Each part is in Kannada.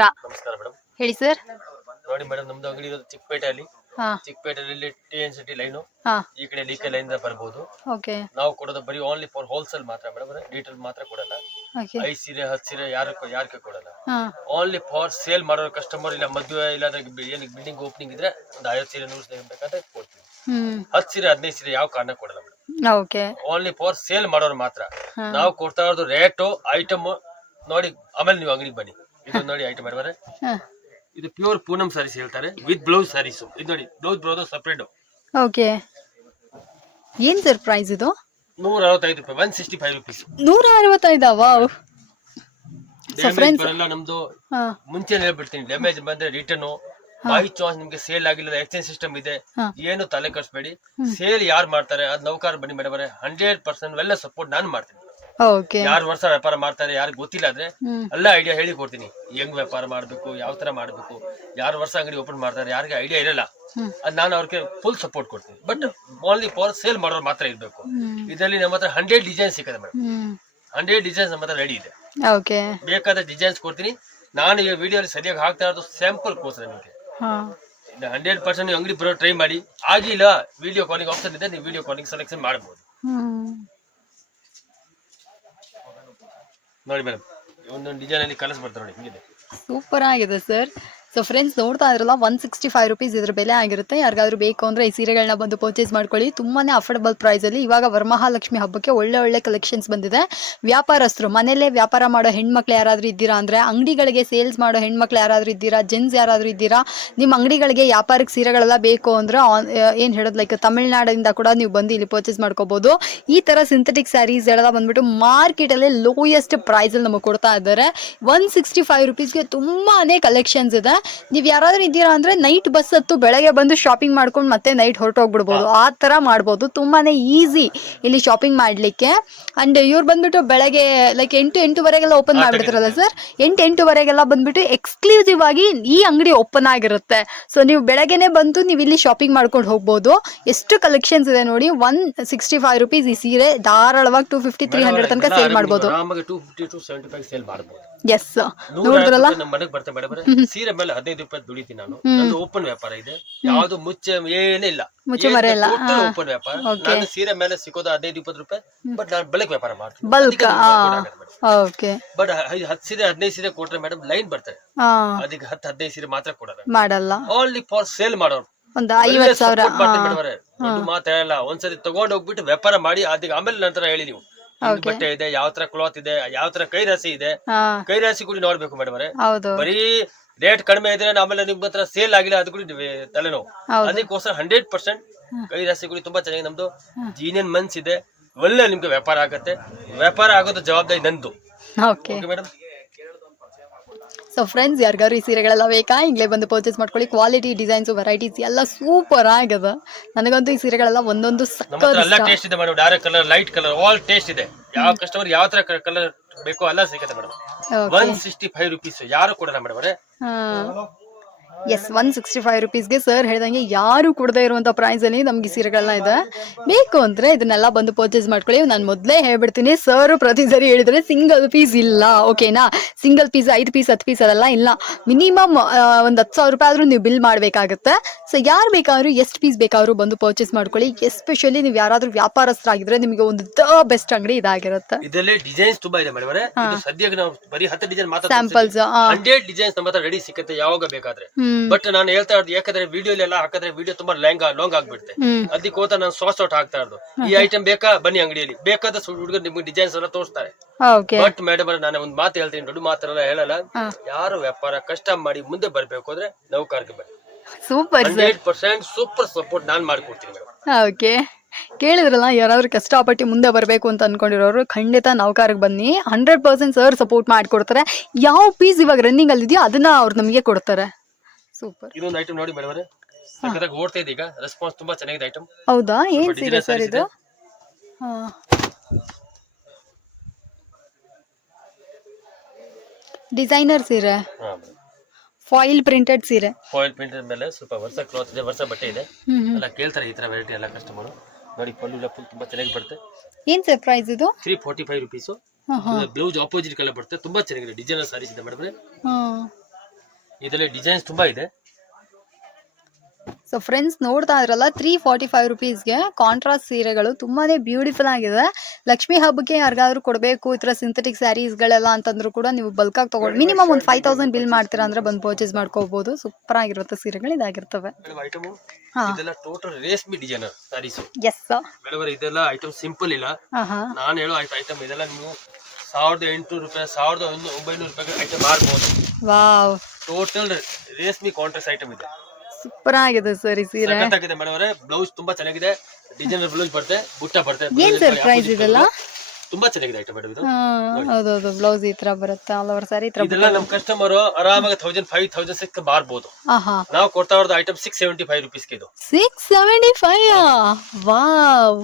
ನಮಸ್ಕಾರ ಮೇಡಮ್. ಹೇಳಿ ಸರ್. ನೋಡಿ ಮೇಡಮ್, ನಮ್ದು ಅಂಗಡಿ ಇರೋದು ಚಿಕ್ಕಪೇಟೆಯಲ್ಲಿ. ಚಿಕ್ಕಪೇಟೆಯಲ್ಲಿ TNCT ಲೈನ್, ಈ ಕಡೆ DK ಲೈನ್ ಬರ್ಬೋದು. ನಾವು ಕೊಡೋದು ಬರೀ ಓನ್ಲಿ ಫಾರ್ ಹೋಲ್ಸೇಲ್ ಮಾತ್ರ ಮೇಡಮ್, ಡೀಟೇಲ್ ಮಾತ್ರ ಕೊಡಲ್ಲ. 5 ಸೀರೆ 10 ಸೀರೆ ಯಾರಕ್ಕೆ ಕೊಡಲ್ಲ. ಓನ್ಲಿ ಫಾರ್ ಸೇಲ್ ಮಾಡೋ ಕಸ್ಟಮರ್, ಇಲ್ಲ ಮದುವೆ ಇಲ್ಲ ಏನಕ್ಕೆ ಬಿಲ್ಡಿಂಗ್ ಓಪನಿಂಗ್ ಇದ್ರೆ ಒಂದು 50 ಸೀರೆ 100 ಸೀರೆ ಬೇಕಾದ್ರೆ ಕೊಡ್ತೀವಿ. 10 ಸೀರೆ 15 ಸೀರೆ ಯಾವ ಕಾರಣ ಕೊಡಲ್ಲ ಮೇಡಮ್. ಓನ್ಲಿ ಫಾರ್ ಸೇಲ್ ಮಾಡೋರು ಮಾತ್ರ. ನಾವು ಕೊಡ್ತಾ ಇರೋದು ರೇಟು ಐಟಮ್ ನೋಡಿ, ಆಮೇಲೆ ನೀವು ಅಂಗಡಿಗೆ ಬನ್ನಿ. ಇದು ನೋಡಿ ಐಟಮ್ ಮೇಡಮ್, ಇದು ಪ್ಯೂರ್ ಪೂನಂ ಸಾರೀಸ್ ಹೇಳ್ತಾರೆ, ವಿತ್ ಬ್ಲೌಸ್ ಸಾರೀಸ್. ಇದು ನೋಡಿ, ಬ್ಲೌಸ್ ಬರೋದು ಸಪರೇಟ್. ಓಕೆ, ಏನ್ ಸರ್ ಪ್ರೈಸ್ ಇದು? 165 ರೂಪಾಯಿ, 165 ರುಪೀಸ್. 165. ವಾವ್. ಡ್ಯಾಮೇಜ್ ಬರಲ್ಲ ನಮ್ದು, ಮುಂಚೆ ಹೇಳ್ಬಿಡ್ತೀನಿ. ಡ್ಯಾಮೇಜ್ ಬಂದ್ರೆ ರಿಟರ್ನ್, ಬೈ ಚಾನ್ಸ್ ನಿಮ್ಗೆ ಸೇಲ್ ಆಗಿಲ್ಲ, ಎಕ್ಸ್ಚೇಂಜ್ ಸಿಸ್ಟಮ್ ಇದೆ. ಏನು ತಲೆ ಕಟ್ಸ್ಬೇಡಿ. ಸೇಲ್ ಯಾರು ಮಾಡ್ತಾರೆ ಅದ್ ನೌಕರ ಬನ್ನಿ ಮೇಡಮ್, 100% ವೆಲ್ಲ ಸಪೋರ್ಟ್ ನಾನು ಮಾಡ್ತೀನಿ. ಯಾರು ವರ್ಷ ವ್ಯಾಪಾರ ಮಾಡ್ತಾರೆ, ಯಾರಿಗೆ ಗೊತ್ತಿಲ್ಲ ಆದ್ರೆ ಎಲ್ಲ ಐಡಿಯಾ ಹೇಳಿ ಕೊಡ್ತೀನಿ. ಹೆಂಗ್ ವ್ಯಾಪಾರ ಮಾಡ್ಬೇಕು, ಯಾವ ತರ ಮಾಡ್ಬೇಕು, ಯಾರು ವರ್ಷ ಅಂಗಡಿ ಓಪನ್ ಮಾಡ್ತಾರೆ, ಯಾರಿಗೆ ಐಡಿಯಾ ಇರಲ್ಲ, ಅದ್ ನಾನು ಅವ್ರಿಗೆ ಫುಲ್ ಸಪೋರ್ಟ್ ಕೊಡ್ತೀನಿ. ಬಟ್ ಓನ್ಲಿ ಫಾರ್ ಸೇಲ್ ಮಾಡೋರು ಮಾತ್ರ ಇರ್ಬೇಕು. ಇದರಲ್ಲಿ ನಮ್ಮ ಹತ್ರ 100 ಡಿಸೈನ್ಸ್ ಸಿಕ್ಕದೆ ಮೇಡಮ್. 100 ಡಿಸೈನ್ಸ್ ನಮ್ಮ ಹತ್ರ ರೆಡಿ ಇದೆ. ಬೇಕಾದ ಡಿಸೈನ್ಸ್ ಕೊಡ್ತೀನಿ. ನಾನು ಈ ವಿಡಿಯೋ ಸರಿಯಾಗಿ ಹಾಕ್ತಾ ಇರೋದು ಸ್ಯಾಂಪಲ್ ಕೋಸ್ಕರ ನಿಮಗೆ. 100% ನೀವು ಅಂಗಡಿ ಬರೋ ಟ್ರೈ ಮಾಡಿ. ಆಗಿಲ್ಲ, ವಿಡಿಯೋ ಕಾಲಿಂಗ್ ಆಪ್ಷನ್ ಇದೆ, ನೀವು ವಿಡಿಯೋ ಕಾಲಿಂಗ್ ಸೆಲೆಕ್ಷನ್ ಮಾಡಬಹುದು. ನೋಡಿ ಮೇಡಮ್, ಒಂದೊಂದು ಡಿಸೈನ್ ಅಲ್ಲಿ ಕಲರ್ಸ್ ಬರ್ತಾರೆ ನೋಡಿ, ಹಿಂಗಿದೆ. ಸೂಪರ್ ಆಗಿದೆ ಸರ್. ಸೊ ಫ್ರೆಂಡ್ಸ್, ನೋಡ್ತಾ ಇದ್ರಲ್ಲ, 165 ರುಪೀಸ್ ಇದ್ರ ಬೆಲೆ ಆಗಿರುತ್ತೆ. ಯಾರಿಗಾದ್ರೂ ಬೇಕು ಅಂದ್ರೆ ಈ ಸೀರೆಗಳನ್ನ ಬಂದು ಪರ್ಚೇಸ್ ಮಾಡ್ಕೊಳ್ಳಿ. ತುಂಬಾನೇ ಅಫೋರ್ಡಬಲ್ ಪ್ರೈಸ್ ಅಲ್ಲಿ. ಇವಾಗ ವರಮಹಾಲಕ್ಷ್ಮಿ ಹಬ್ಬಕ್ಕೆ ಒಳ್ಳೆ ಕಲೆಕ್ಷನ್ಸ್ ಬಂದಿದೆ. ವ್ಯಾಪಾರಸ್ಥರು, ಮನೇಲೆ ವ್ಯಾಪಾರ ಮಾಡೋ ಹೆಣ್ಮಕ್ಳು ಯಾರಾದ್ರೂ ಇದ್ದೀರಾ ಅಂದ್ರೆ, ಅಂಗಡಿಗಳಿಗೆ ಸೇಲ್ಸ್ ಮಾಡೋ ಹೆಣ್ಮಕ್ಳು ಯಾರಾದ್ರೂ ಇದ್ದೀರಾ, ಜೆಂಟ್ಸ್ ಯಾರಾದ್ರೂ ಇದ್ದೀರಾ, ನಿಮ್ಮ ಅಂಗಡಿಗಳಿಗೆ ವ್ಯಾಪಾರಕ್ಕೆ ಸೀರೆಗಳೆಲ್ಲ ಬೇಕು ಅಂದ್ರೆ ಏನ್ ಹೇಳೋದು, ಲೈಕ್ ತಮಿಳ್ನಾಡಿಂದ ಕೂಡ ನೀವು ಬಂದು ಇಲ್ಲಿ ಪರ್ಚೇಸ್ ಮಾಡ್ಕೋಬಹುದು. ಈ ತರ ಸಿಂಥೆಟಿಕ್ ಸ್ಯಾರೀಸ್ ಎಲ್ಲ ಬಂದ್ಬಿಟ್ಟು ಮಾರ್ಕೆಟ್ ಅಲ್ಲಿ ಲೋಯೆಸ್ಟ್ ಪ್ರೈಸ್ ಅಲ್ಲಿ ನಮಗೆ ಕೊಡ್ತಾ ಇದ್ದಾರೆ. 165 ರುಪೀಸ್ಗೆ ತುಂಬಾನೇ ಕಲೆಕ್ಷನ್ಸ್ ಇದೆ. ನೀವ್ ಯಾರಾದ್ರೂ ಇದ್ದೀರಾ ಅಂದ್ರೆ ನೈಟ್ ಬಸ್ ಹತ್ತು ಬೆಳಗ್ಗೆ ಬಂದು ಶಾಪಿಂಗ್ ಮಾಡ್ಕೊಂಡು ಮತ್ತೆ ನೈಟ್ ಹೊರಟೋಗ್ಬಿಡ್ಬೋದು. ಆ ತರ ಮಾಡ್ಬೋದು. ತುಂಬಾನೇ ಈಸಿ ಇಲ್ಲಿ ಶಾಪಿಂಗ್ ಮಾಡ್ಲಿಕ್ಕೆ. ಅಂಡ್ ಇವ್ರು ಬಂದ್ಬಿಟ್ಟು ಬೆಳಗ್ಗೆ ಲೈಕ್ 8-8ವರೆಗೆಲ್ಲ ಓಪನ್ ಮಾಡ್ಬಿಡ್ತಾರಲ್ಲ ಸರ್. 8-8ವರೆಗೆಲ್ಲ ಬಂದ್ಬಿಟ್ಟು ಎಕ್ಸ್ಕ್ಲೂಸಿವ್ ಆಗಿ ಈ ಅಂಗಡಿ ಓಪನ್ ಆಗಿರುತ್ತೆ. ಸೊ ನೀವು ಬೆಳಗ್ಗೆನೆ ಬಂದು ನೀವು ಇಲ್ಲಿ ಶಾಪಿಂಗ್ ಮಾಡ್ಕೊಂಡು ಹೋಗ್ಬೋದು. ಎಷ್ಟು ಕಲೆಕ್ಷನ್ಸ್ ಇದೆ ನೋಡಿ. 165 ರುಪೀಸ್ ಈ ಸೀರೆ ಧಾರಾಳವಾಗಿ 250-300 ತನಕ ಸೇಲ್ ಮಾಡ್ಬೋದು. ಎಸ್, ನೋಡಿದ್ರಲ್ಲ. ಸೀರೆ ಮೇಲೆ 15 ರೂಪಾಯಿ ದುಡಿತೀನಿ ನಾನು. ನಂದು ಓಪನ್ ವ್ಯಾಪಾರ ಇದೆ, ಯಾವ್ದು ಮುಚ್ಚೆ ಏನೇ ಇಲ್ಲ, ಓಪನ್ ವ್ಯಾಪಾರ. ನಾನು ಸೀರೆ ಮೇಲೆ ಸಿಕ್ಕೋದು 15-20 ರೂಪಾಯಿ. ಬಟ್ ನಾನು ಬಲ್ಕ್ ವ್ಯಾಪಾರ ಮಾಡ್ತೀನಿ. ಬಟ್ 10 ಸೀರೆ 15 ಸೀರೆ ಕೊಟ್ರೆ ಮೇಡಮ್ ಲೈನ್ ಬರ್ತಾರೆ. ಅದಕ್ಕೆ 10-15 ಸೀರೆ ಮಾತ್ರ ಕೊಡಲ್ಲ. ಓನ್ಲಿ ಫಾರ್ ಸೇಲ್ ಮಾಡೋರು. ಒಂದು 50,000 ದೊಡ್ಡ ಮಾತಾಡಲ್ಲ. ಒಂದ್ಸರಿ ತಗೊಂಡ್ ಹೋಗ್ಬಿಟ್ಟು ವ್ಯಾಪಾರ ಮಾಡಿ, ಅದಕ್ಕೆ ಆಮೇಲೆ ನಂತರ ಹೇಳಿ ನೀವು ಬಟ್ಟೆ ಇದೆ, ಯಾವ ತರ ಕ್ಲಾತ್ ಇದೆ, ಯಾವ ತರ ಕೈ ರಾಶಿ ಇದೆ. ಕೈ ರಾಶಿ ಕೂಡ ನೋಡ್ಬೇಕು ಮೇಡಮ್. ಬರೀ ರೇಟ್ ಕಡಿಮೆ ಇದ್ರೆ ಆಮೇಲೆ ನಿಮ್ ಹತ್ರ ಸೇಲ್ ಆಗಿಲ್ಲ, ಅದು ಕೂಡ ತಲೆನೋವು. ಅದಕ್ಕೋಸ್ಕರ 100% ಕೈ ರಾಶಿ ಕೂಡ ತುಂಬಾ ಚೆನ್ನಾಗಿ ನಮ್ದು ಜೀನಿಯನ್ ಮನ್ಸ್ ಇದೆ. ಒಳ್ಳೆ ನಿಮ್ಗೆ ವ್ಯಾಪಾರ ಆಗತ್ತೆ. ವ್ಯಾಪಾರ ಆಗೋದು ಜವಾಬ್ದಾರಿ ನಂದು. ಮೇಡಮ್, ಸೊ ಫ್ರೆಂಡ್ಸ್, ಯಾರಿಗಾರು ಈ ಸೀರೆಗಳೆಲ್ಲ ಬೇಕಾ, ಈಗಲೇ ಬಂದು ಪರ್ಚೇಸ್ ಮಾಡ್ಕೊಳ್ಳಿ. ಕ್ವಾಲಿಟಿ, ಡಿಸೈನ್ಸ್, ವೆರೈಟೀಸ್ ಎಲ್ಲ ಸೂಪರ್ ಆಗಿದೆ. ನನಗಂತೂ ಈ ಸೀರೆಗಳೆಲ್ಲ ಒಂದೊಂದು ಎಲ್ಲ ಟೇಸ್ಟ್ ಇದೆ madam. Dark colour, light colour, all taste ಇದೆ. ಯಾವ ಕಸ್ಟಮರ್ ಯಾವ ತರ ಕಲರ್ ಬೇಕೋ ಎಲ್ಲ ಸಿಗುತ್ತೆ ಮೇಡಮ್. 165 ರುಪೀಸ್ ಯಾರು ಕೊಡಲ್ಲ ಮೇಡಮ್. ಎಸ್, 165 ರುಪೀಸ್ಗೆ ಸರ್ ಹೇಳ್ದಂಗೆ ಯಾರು ಕೊಡದೇ ಇರುವಂತ ಪ್ರೈಸ್ ಅಲ್ಲಿ ನಮ್ಗೆ ಸೀರೆಗಳನ್ನ ಇದೆ. ಬೇಕು ಅಂದ್ರೆ ಇದನ್ನೆಲ್ಲ ಬಂದು ಪರ್ಚೇಸ್ ಮಾಡ್ಕೊಳ್ಳಿ. ನಾನು ಮೊದಲೇ ಹೇಳ್ಬಿಡ್ತೀನಿ, ಸರ್ ಪ್ರತಿ ಸರಿ ಹೇಳಿದ್ರೆ ಸಿಂಗಲ್ ಪೀಸ್ ಇಲ್ಲ, ಓಕೆನಾ? ಸಿಂಗಲ್ ಪೀಸ್ 5 ಪೀಸ್ 10 ಪೀಸ್ ಅದೆಲ್ಲ ಇಲ್ಲ. ಮಿನಿಮಮ್ ಒಂದು 10,000 ರೂಪಾಯಿ ಆದ್ರೂ ನೀವು ಬಿಲ್ ಮಾಡ್ಬೇಕಾಗುತ್ತೆ. ಸೊ ಯಾರು ಬೇಕಾದ್ರೂ ಎಷ್ಟು ಪೀಸ್ ಬೇಕಾದ್ರೂ ಬಂದು ಪರ್ಚೇಸ್ ಮಾಡ್ಕೊಳ್ಳಿ. ಎಸ್ಪೆಷಲಿ ನೀವು ಯಾರಾದ್ರೂ ವ್ಯಾಪಾರಸ್ಥರಾಗಿದ್ರೆ ನಿಮಗೆ ಒಂದು ದ ಬೆಸ್ಟ್ ಅಂಗಡಿ ಇದಾಗಿರುತ್ತೆ. ಇದರಲ್ಲಿ ಡಿಸೈನ್ಸ್ ತುಂಬಾ ಇದೆ ಮೇಡಮ್. ಸದ್ಯಕ್ಕೆ ನಾವು ಬರೀ 10 ಡಿಸೈನ್ ಮಾತ್ರ, ಸ್ಯಾಂಪಲ್ಸ್ 100 ಡಿಸೈನ್ಸ್ ನಮ್ಮ ಹತ್ರ ರೆಡಿ ಸಿಗುತ್ತೆ ಯಾವಾಗ ಬೇಕಾದ್ರೆ. ಬಟ್ ನಾನು ಹೇಳ್ತಾ ಇರೋದು, ಯಾಕಂದ್ರೆ ವಿಡಿಯೋ ಎಲ್ಲ ಹಾಕಿದ್ರೆ ವಿಡಿಯೋ ತುಂಬಾ ಲಾಂಗ್ ಆಗ್ಬಿಡುತ್ತೆ. ಅದಕ್ಕೋತ ನಾನು ಶಾರ್ಟ್ ಹಾಕ್ತಾ ಇರೋದು. ಈ ಐಟಮ್ ಬೇಕಾ, ಬನ್ನಿ ಅಂಗಡಿಯಲ್ಲಿ. ಬೇಕಾದ ಹುಡುಗರು ನಿಮ್ಗೆ ಡಿಸೈನ್ಸ್ ಎಲ್ಲ ತೋರಿಸ್ತಾರೆ. ಬಟ್ ಮೇಡಮ್, ನಾನು ಒಂದು ಮಾತು ಹೇಳ್ತೀನಿ, ದೊಡ್ಡ ಮಾತೆಲ್ಲ ಹೇಳಲ್ಲ. ಯಾರು ವ್ಯಾಪಾರ ಕಷ್ಟ ಮಾಡಿ ಮುಂದೆ ಬರ್ಬೇಕು ಅಂದ್ರೆ ನೌಕರಿಗೆ ಬನ್ನಿ. ಸೂಪರ್, 100% ಸೂಪರ್ ಸಪೋರ್ಟ್ ನಾನು ಮಾಡ್ಕೊಡ್ತೀನಿ ಮೇಡಮ್. ಓಕೆ, ಕೇಳಿದ್ರಲ್ಲ, ಯಾರಾದ್ರೂ ಕಷ್ಟಪಟ್ಟು ಮುಂದೆ ಬರಬೇಕು ಅಂತ ಅನ್ಕೊಂಡಿರೋರು ಖಂಡಿತ ನೌಕರಿಗೆ ಬನ್ನಿ. 100% ಸರ್ ಸಪೋರ್ಟ್ ಮಾಡ್ಕೊಡ್ತಾರೆ. ಯಾವ ಪೀಸ್ ಇವಾಗ ರನ್ನಿಂಗ್ ಅಲ್ಲಿ ಇದೆಯೋ ಅದನ್ನ ಅವ್ರು ನಮಗೆ ಕೊಡ್ತಾರೆ. ಸೂಪರ್. ಇದೊಂದು ಐಟಮ್ ನೋಡಿ ಮೇಡಮ್, ಸಕ್ಕತ್ತಾಗಿ ಓಡ್ತಾ ಇದೆ ಈಗ. ರೆಸ್ಪಾನ್ಸ್ ತುಂಬಾ ಚೆನ್ನಾಗಿದೆ ಐಟಮ್. ಹೌದಾ? ಏನ್ ಸೀರೆ ಸರ್ ಇದು? ಡಿಸೈನರ್ ಸೀರೆ, ಫಾಯಿಲ್ ಪ್ರಿಂಟೆಡ್ ಸೀರೆ. ಫಾಯಿಲ್ ಪ್ರಿಂಟೆಡ್ ಮೇಲೆ ಸ್ವಲ್ಪ ವರ್ಷ ಕ್ಲಾತ್ ಇದೆ, ವರ್ಷ ಬಟ್ಟೆ ಇದೆ. ಎಲ್ಲ ಕೇಳ್ತಾರೆ ಈ ತರ ವೆರೈಟಿ ಎಲ್ಲ ಕಸ್ಟಮರ್. ನೋಡಿ, ಪಲ್ಲು ಎಲ್ಲ ತುಂಬಾ ಚೆನ್ನಾಗಿ ಬರುತ್ತೆ. ಏನ್ ಸರ್ ಪ್ರೈಸ್ ಇದು? 345 ರುಪೀಸ್. ಬ್ಲೌಸ್ ಆಪೋಸಿಟ್ ಕಲರ್ ಬರುತ್ತೆ. ತುಂಬಾ ಚೆನ್ನಾಗಿದೆ. ಡಿಸೈನರ್ ಸಾರೀಸ್ ಇದೆ ಮೇಡಮ್. ಇದರಲ್ಲಿ ಡಿಸೈನ್ಸ್ ತುಂಬಾ ಇದೆ. ಸೊ ಫ್ರೆಂಡ್ಸ್ ನೋಡ್ತಾ ಇದ್ರಲ್ಲ 345 ರುಪೀಸ್ಗೆ ಕಾಂಟ್ರಾಸ್ಟ್ ಸೀರೆಗಳು ತುಂಬಾನೇ ಬ್ಯೂಟಿಫುಲ್ ಆಗಿದೆ. ಲಕ್ಷ್ಮಿ ಹಬ್ಬಕ್ಕೆ ಯಾರಿಗಾದ್ರೂ ಕೊಡಬೇಕು ಈ ತರ ಸಿಂಥೆಟಿಕ್ ಸ್ಯಾರೀಸ್ಗಳೆಲ್ಲ ಅಂತಂದ್ರೂ ಕೂಡ ನೀವು ಬಲ್ಕ್ ಆಗಿ ತಗೊಂಡು ಮಿನಿಮಮ್ ಒಂದು 5000 ಬಿಲ್ ಮಾಡ್ತೀರಾ ಅಂದ್ರೆ ಬಂದು ಪರ್ಚೇಸ್ ಮಾಡ್ಕೋಬಹುದು. ಸೂಪರ್ ಆಗಿರುತ್ತೆ ಸೀರೆಗಳು ಇದಾಗಿರ್ತವೆ. ಐಟಮ್ ಇದೆಲ್ಲ ಟೋಟಲ್ ರೇಷ್ಮೆ ಡಿಸೈನ್ ಸ್ಯಾರೀಸ್. ಎಸ್ ಮೇಡಮ್ ಇದೆಲ್ಲ ಐಟಮ್ ಸಿಂಪಲ್ ಇಲ್ಲ. ಹಾ ನಾನು ಹೇಳೋ ಐಟಮ್ ಇದೆಲ್ಲ ನೀವು 1800 ರೂಪಾಯಿ 1900 ರೂಪಾಯಿ ಐಟಮ್ ಮಾರ್ಬೋದು. ವಾವ್ ಟೋಟಲ್ ರೇಷ್ಮೆ ಕಾಂಟ್ರಾಸ್ಟ್ ಐಟಮ್ ಇದೆ. ಸೂಪರ್ ಆಗಿದೆ ಸರ್ ಈ ಸೀರೆ. ಸಖತ್ತಾಗಿದೆ ಮೇಡಮ್ ಅವರೇ. ಬ್ಲೌಸ್ ತುಂಬಾ ಚೆನ್ನಾಗಿದೆ. ಡಿಸೈನರ್ ಬ್ಲೌಸ್ ಬರುತ್ತೆ, ಬುಟ್ಟ ಬರುತ್ತೆ. ಏನ್ ಸರ್ ಪ್ರೈಸ್ ಇದೆಲ್ಲ? ತುಂಬಾ ಚೆನ್ನಾಗಿದೆ ಐಟಮ್ ಮೇಡಮ್ ಇದು. ಹೌದೌದು ಬ್ಲೌಸ್ ಈ ತರ ಬರುತ್ತೆ, ಆಲ್ ಓವರ್ ಸಾರಿ ಈ ತರ. ಇದೆಲ್ಲ ನಮ್ಮ ಕಸ್ಟಮರ್ ಆರಾಮಾಗಿ 1005 1006 ಮಾರ್ಬೋದು. ನಾವು ಕೊಡ್ತಾ ಇರೋದು ಐಟಮ್ 675 ರುಪೀಸ್ ಇದು. 675 ವಾವ್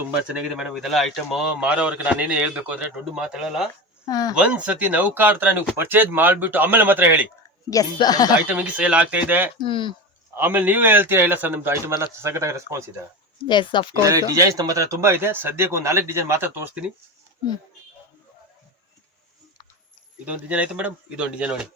ತುಂಬಾ ಚೆನ್ನಾಗಿದೆ ಮೇಡಮ್. ಇದೆಲ್ಲ ಐಟಮ್ ಮಾರೋರ್ಗೆ ನಾನೇನು ಹೇಳ್ಬೇಕು ಅಂದ್ರೆ ದೊಡ್ಡ ಮಾತಾಡಲ್ಲ. ಒಂದ್ ಸತಿ ನೌಕಾರ ಹತ್ರ ನೀವು ಪರ್ಚೇಸ್ ಮಾಡ್ಬಿಟ್ಟು ಆಮೇಲೆ ಮಾತ್ರ ಹೇಳಿ ಐಟಮ್ ಹಿಂಗೆ ಸೇಲ್ ಆಗ್ತಾ ಇದೆ. ಆಮೇಲೆ ನೀವೇ ಹೇಳ್ತೀರಾ ಇಲ್ಲ ಸರ್ ನಿಮ್ದು ಐಟಮ್ ಎಲ್ಲ ಸಖತ್ತಾಗಿ ರೆಸ್ಪಾನ್ಸ್ ಇದೆ. ಡಿಸೈನ್ಸ್ ನಮ್ಮ ಹತ್ರ ತುಂಬಾ ಇದೆ. ಸದ್ಯಕ್ಕೆ ಒಂದು 4 ಡಿಸೈನ್ ಮಾತ್ರ ತೋರಿಸ್ತೀನಿ. ಇದೊಂದು ಡಿಸೈನ್ ಆಯ್ತು ಮೇಡಮ್, ಇದೊಂದು ಡಿಸೈನ್ ನೋಡಿ.